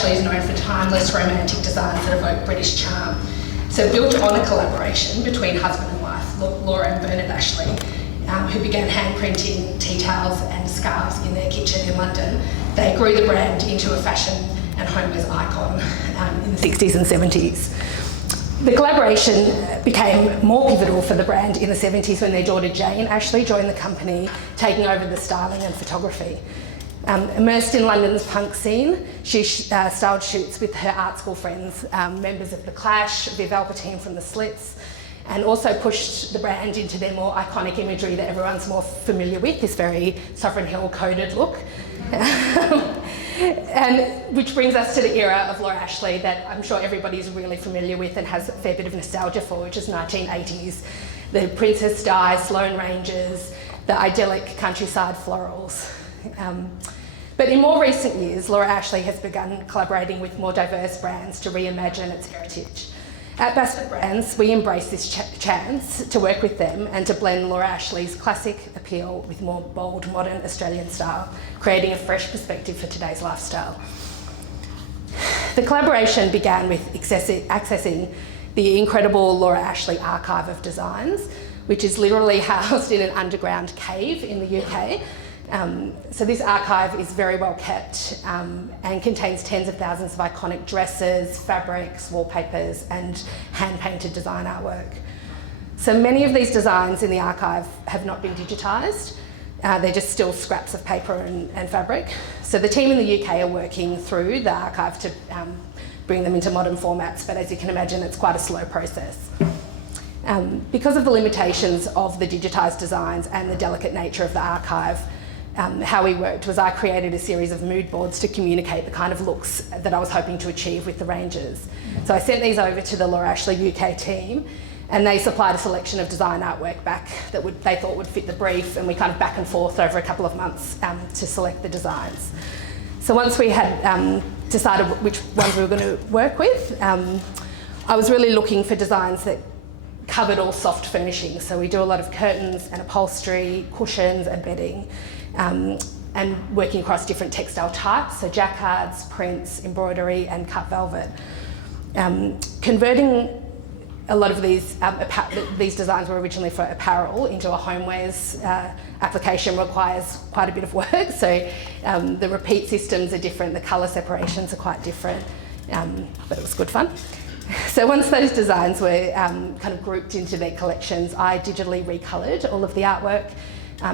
Ashley is known for timeless romantic designs that evoke British charm. So built on a collaboration between husband and wife, Laura and Bernard Ashley, who began hand printing tea towels and scarves in their kitchen in London, they grew the brand into a fashion and homewares icon in the 60s and 70s. The collaboration became more pivotal for the brand in the 70s when their daughter Jane Ashley joined the company, taking over the styling and photography. Immersed in London's punk scene, she styled shoots with her art school friends, members of The Clash, Viv Albertine from The Slits, and also pushed the brand into their more iconic imagery that everyone's more familiar with, this very Sovereign Hill coded look. And which brings us to the era of Laura Ashley that I'm sure everybody's really familiar with and has a fair bit of nostalgia for, which is 1980s. The Princess Di, Sloane Ranges, the idyllic countryside florals. But in more recent years, Laura Ashley has begun collaborating with more diverse brands to reimagine its heritage. At Basford Brands, we embrace this chance to work with them and to blend Laura Ashley's classic appeal with more bold, modern Australian style, creating a fresh perspective for today's lifestyle. The collaboration began with accessing the incredible Laura Ashley archive of designs, which is literally housed in an underground cave in the UK. So this archive is very well kept and contains tens of thousands of iconic dresses, fabrics, wallpapers, and hand-painted design artwork. So many of these designs in the archive have not been digitised. They're just still scraps of paper and fabric. So the team in the UK are working through the archive to bring them into modern formats, but as you can imagine, it's quite a slow process. Because of the limitations of the digitised designs and the delicate nature of the archive, how we worked was I created a series of mood boards to communicate the kind of looks that I was hoping to achieve with the ranges. So I sent these over to the Laura Ashley UK team, and they supplied a selection of design artwork back that they thought would fit the brief, and we kind of back and forth over a couple of months to select the designs. So once we had decided which ones we were going to work with, I was really looking for designs that covered all soft furnishings. So we do a lot of curtains and upholstery, cushions and bedding. And working across different textile types, so jacquards, prints, embroidery and cut velvet. Converting a lot of these designs were originally for apparel into a homewares application requires quite a bit of work, so the repeat systems are different, the colour separations are quite different, but it was good fun. So once those designs were kind of grouped into their collections, I digitally recoloured all of the artwork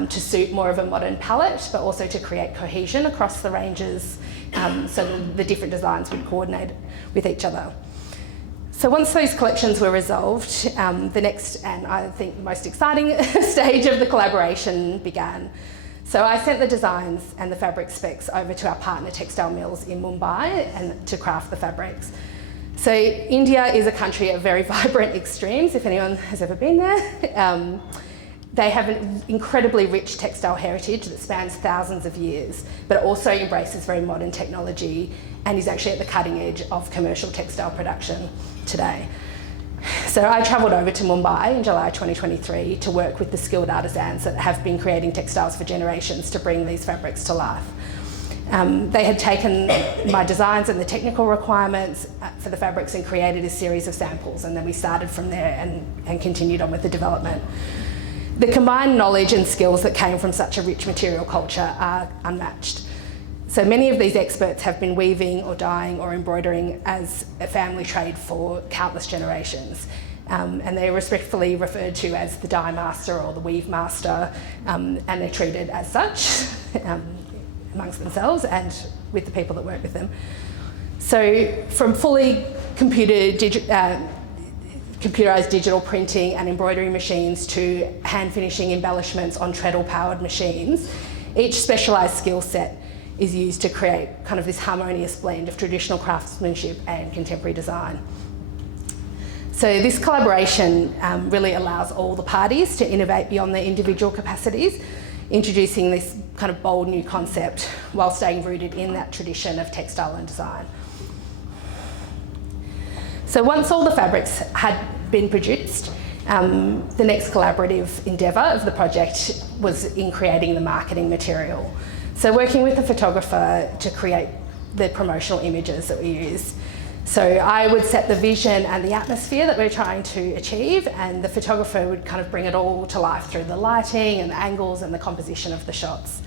to suit more of a modern palette, but also to create cohesion across the ranges so the different designs would coordinate with each other. So once those collections were resolved, the next and I think the most exciting stage of the collaboration began. So I sent the designs and the fabric specs over to our partner textile mills in Mumbai and to craft the fabrics. So India is a country of very vibrant extremes, if anyone has ever been there. They have an incredibly rich textile heritage that spans thousands of years, but also embraces very modern technology and is actually at the cutting edge of commercial textile production today. So I travelled over to Mumbai in July 2023 to work with the skilled artisans that have been creating textiles for generations to bring these fabrics to life. They had taken my designs and the technical requirements for the fabrics and created a series of samples, and then we started from there and continued on with the development. The combined knowledge and skills that came from such a rich material culture are unmatched. So many of these experts have been weaving or dyeing or embroidering as a family trade for countless generations. And they're respectfully referred to as the dye master or the weave master, and they're treated as such amongst themselves and with the people that work with them. So from fully computerised digital printing and embroidery machines to hand finishing embellishments on treadle-powered machines, each specialised skill set is used to create kind of this harmonious blend of traditional craftsmanship and contemporary design. So this collaboration really allows all the parties to innovate beyond their individual capacities, introducing this kind of bold new concept while staying rooted in that tradition of textile and design. So once all the fabrics had been produced, the next collaborative endeavour of the project was in creating the marketing material. So working with a photographer to create the promotional images that we use. So I would set the vision and the atmosphere that we're trying to achieve, and the photographer would kind of bring it all to life through the lighting and the angles and the composition of the shots.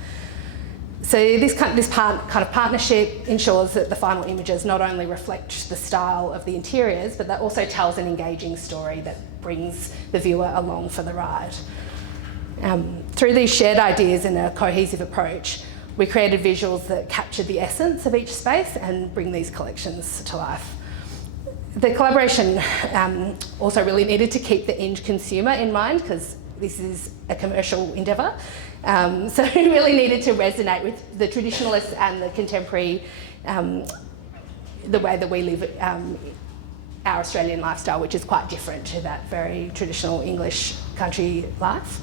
So this kind of partnership ensures that the final images not only reflect the style of the interiors, but that also tells an engaging story that brings the viewer along for the ride. Through these shared ideas and a cohesive approach, we created visuals that captured the essence of each space and bring these collections to life. The collaboration also really needed to keep the end consumer in mind, because this is a commercial endeavour. So we really needed to resonate with the traditionalists and the contemporary, the way that we live our Australian lifestyle, which is quite different to that very traditional English country life.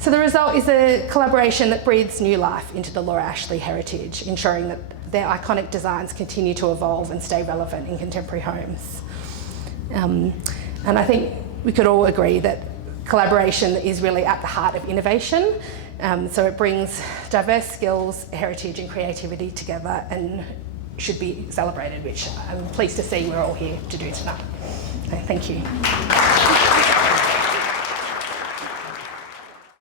So the result is a collaboration that breathes new life into the Laura Ashley heritage, ensuring that their iconic designs continue to evolve and stay relevant in contemporary homes. And I think we could all agree that collaboration is really at the heart of innovation. So it brings diverse skills, heritage and creativity together and should be celebrated, which I'm pleased to see we're all here to do tonight. So thank you.